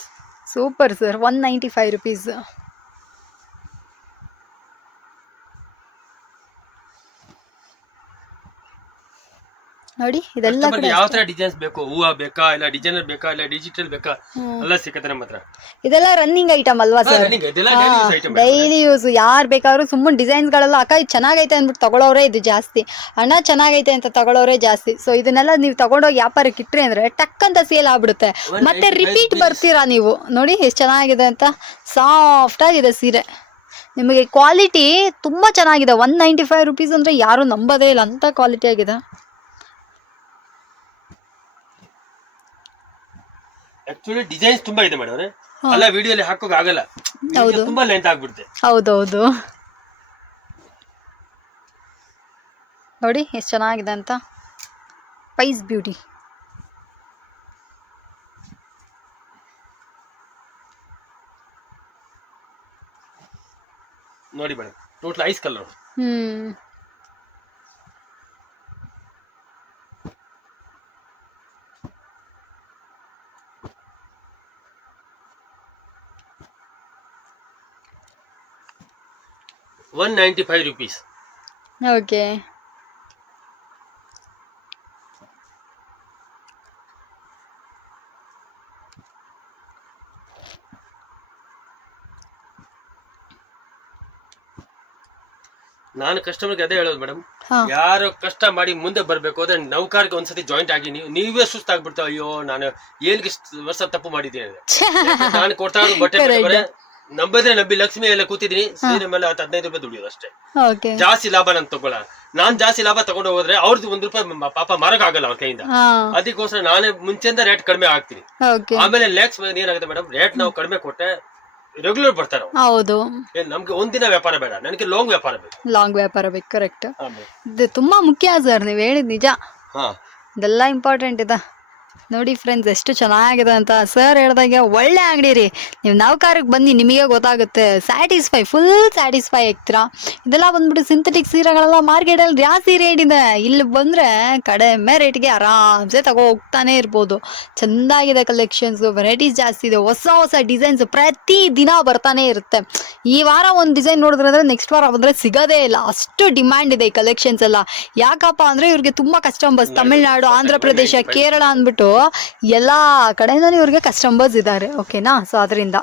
Super sir. 195 rupees. ನೋಡಿ ಇದೆಲ್ಲ ಯಾವ ತರ ಡಿಸೈನ್ಸ್ ಬೇಕು, ಹೂವ ಬೇಕಾ ಇಲ್ಲ ಡಿಸೈನರ್ ಬೇಕಾ ಇಲ್ಲ ಡಿಜಿಟಲ್ ಬೇಕಾ, ಎಲ್ಲ ಸಿಕ್ಕತ್ತೆ ನಮ್ಮ ಹತ್ರ. ಇದೆಲ್ಲ ರನ್ನಿಂಗ್ ಐಟಮ್ ಅಲ್ವಾ ಸರ್? Daily use. ಯಾರು ಬೇಕಾದ್ರೂ ಸುಮ್ಮನೆ ಡಿಸೈನ್ಸ್ ಗಳೆಲ್ಲ ಅಕ್ಕ ಇದು ಚೆನ್ನಾಗೈತೆ ಅಂದ್ಬಿಟ್ಟು ತಗೊಳ್ಳೋರೇ ಇದು ಜಾಸ್ತಿ, ಅಣ್ಣ ಚೆನ್ನಾಗೈತೆ ಅಂತ ತಗೊಳ್ಳೋರೇ ಜಾಸ್ತಿ. ಸೊ ಇದನ್ನೆಲ್ಲ ನೀವು ತಗೊಂಡೋಗಿ ವ್ಯಾಪಾರಕ್ಕೆ ಇಟ್ರಿ ಅಂದ್ರೆ ಟಕ್ ಅಂತ ಸೇಲ್ ಆಗ್ಬಿಡುತ್ತೆ, ಮತ್ತೆ ರಿಪೀಟ್ ಬರ್ತೀರಾ ನೀವು. ನೋಡಿ ಎಷ್ಟು ಚೆನ್ನಾಗಿದೆ ಅಂತ. ಸಾಫ್ಟ್ ಆಗಿದೆ ಸೀರೆ, ನಿಮಗೆ ಕ್ವಾಲಿಟಿ ತುಂಬಾ ಚೆನ್ನಾಗಿದೆ. 195 rupees ಅಂದ್ರೆ ಯಾರು ನಂಬೋದೇ ಇಲ್ಲ, ಅಂತ ಕ್ವಾಲಿಟಿ ಆಗಿದೆ. ಆಕ್ಚುಲಿ ಡಿಸೈನ್ಸ್ ತುಂಬಾ ಇದೆ ಮೇಡಮ್. ಅಲ್ಲ ವಿಡಿಯೋಲಿ ಹಾಕೋಕ್ ಆಗಲ್ಲ, ತುಂಬಾ ಲೆಂತ್ ಆಗ್ಬಿಡುತ್ತೆ. ಹೌದೌದು. ನೋಡಿ ಎಷ್ಟು ಚೆನ್ನಾಗಿದೆ ಅಂತ. ಪೈಸ್ ಬ್ಯೂಟಿ. ನೋಡಿ madam total ice colour. ₹195. Okay. ನಾನು ಕಸ್ಟಮರ್ಗೆ ಅದೇ ಹೇಳೋದು ಮೇಡಮ್, ಯಾರು ಕಷ್ಟ ಮಾಡಿ ಮುಂದೆ ಬರ್ಬೇಕು ಅಂದ್ರೆ ನೌಕರಿಗೆ ಒಂದ್ಸತಿ ಜಾಯಿಂಟ್ ಆಗಿ ನೀವೇ ಸುಸ್ತಾಗ್ಬಿಡ್ತಾವ. ಅಯ್ಯೋ ನಾನು ಏನ್ ವರ್ಷ ತಪ್ಪು ಮಾಡಿದ್ದೀನಿ, ನಾನು ಕೊಡ್ತಾ ಇರೋ ಬಟ್ಟೆ ನಂಬದ್ರೆ ನಂಬಿ ಲಕ್ಷ್ಮಿ ಎಲ್ಲ ಕೂತಿದೀನಿ, ಸೀರೆ ಮೇಲೆ 15 ರೂಪಾಯಿ ದುಡಿಯೋದು ಅಷ್ಟೇ. ಜಾಸ್ತಿ ಲಾಭ ನಾನು ತಗೊಳ. ನಾನ್ ಜಾಸ್ತಿ ಲಾಭ ತಗೊಂಡು ಹೋದ್ರೆ ಅವ್ರದ್ದು 1 ರೂಪಾಯಿ ಪಾಪ ಮಾರಕ್ ಆಗಲ್ಲ ಅವ್ರ ಕೈಯಿಂದ. ಅದಕ್ಕೋಸ್ಕರ ನಾನೇ ಮುಂಚೆಯಿಂದ ರೇಟ್ ಕಡಿಮೆ ಹಾಕ್ತೀನಿ. ಆಮೇಲೆ ನೆಕ್ಸ್ಟ್ ಏನಾಗುತ್ತೆ ಮೇಡಮ್, ರೇಟ್ ನಾವು ಕಡಿಮೆ ಕೊಟ್ಟೆ ರೆಗ್ಯುಲರ್ ಬರ್ತಾರೆ ಅವ್ರು. ಹೌದು, ನಮ್ಗೆ ಒಂದಿನ ವ್ಯಾಪಾರ ಬೇಡ, ನನಗೆ ಲಾಂಗ್ ವ್ಯಾಪಾರ ಬೇಕು. ಲಾಂಗ್ ವ್ಯಾಪಾರ ಬೇಕು. ಕರೆಕ್ಟ್. ಇದು ತುಂಬಾ ಮುಖ್ಯ ಸರ್, ನೀವು ಹೇಳಿದ್ ನಿಜ. ಹಾ ಇದೆಲ್ಲ ಇಂಪಾರ್ಟೆಂಟ್ ಇದೆ. ನೋಡಿ ಫ್ರೆಂಡ್ಸ್ ಎಷ್ಟು ಚೆನ್ನಾಗಿದೆ ಅಂತ. ಸರ್ ಹೇಳ್ದಾಗೆ ಒಳ್ಳೆ ಅಂಗಡಿ ರೀ, ನೀವು ನೌಕಾರಕ್ಕೆ ಬನ್ನಿ ನಿಮಗೆ ಗೊತ್ತಾಗುತ್ತೆ. ಸ್ಯಾಟಿಸ್ಫೈ, ಫುಲ್ ಸ್ಯಾಟಿಸ್ಫೈ ಆಗ್ತೀರಾ. ಇದೆಲ್ಲ ಬಂದ್ಬಿಟ್ಟು ಸಿಂಥೆಟಿಕ್ ಸೀರೆಗಳೆಲ್ಲ ಮಾರ್ಕೆಟಲ್ಲಿ ಜಾಸ್ತಿ ರೇಟ್ ಇದೆ. ಇಲ್ಲಿ ಬಂದರೆ ಕಡಿಮೆ ರೇಟ್ಗೆ ಆರಾಮ್ಸೆ ತಗೋ ಹೋಗ್ತಾನೆ ಇರ್ಬೋದು. ಚೆಂದಾಗಿದೆ ಕಲೆಕ್ಷನ್ಸು, ವೆರೈಟೀಸ್ ಜಾಸ್ತಿ ಇದೆ, ಹೊಸ ಹೊಸ ಡಿಸೈನ್ಸ್ ಪ್ರತಿ ದಿನ ಬರ್ತಾನೆ ಇರುತ್ತೆ. ಈ ವಾರ ಒಂದು ಡಿಸೈನ್ ನೋಡಿದ್ರೆ ಅಂದರೆ ನೆಕ್ಸ್ಟ್ ವಾರ ಬಂದರೆ ಸಿಗೋದೇ ಇಲ್ಲ, ಅಷ್ಟು ಡಿಮ್ಯಾಂಡ್ ಇದೆ ಈ ಕಲೆಕ್ಷನ್ಸ್ ಎಲ್ಲ. ಯಾಕಪ್ಪ ಅಂದರೆ ಇವ್ರಿಗೆ ತುಂಬ ಕಸ್ಟಮರ್ಸ್ ತಮಿಳ್ನಾಡು, ಆಂಧ್ರ ಪ್ರದೇಶ, ಕೇರಳ ಅಂದ್ಬಿಟ್ಟು ಎಲ್ಲ ಕಡೆಯಿಂದನೂ ಇವ್ರಿಗೆ ಕಸ್ಟಮರ್ಸ್ ಇದ್ದಾರೆ. ಓಕೆನಾ? ಸೊ ಅದರಿಂದ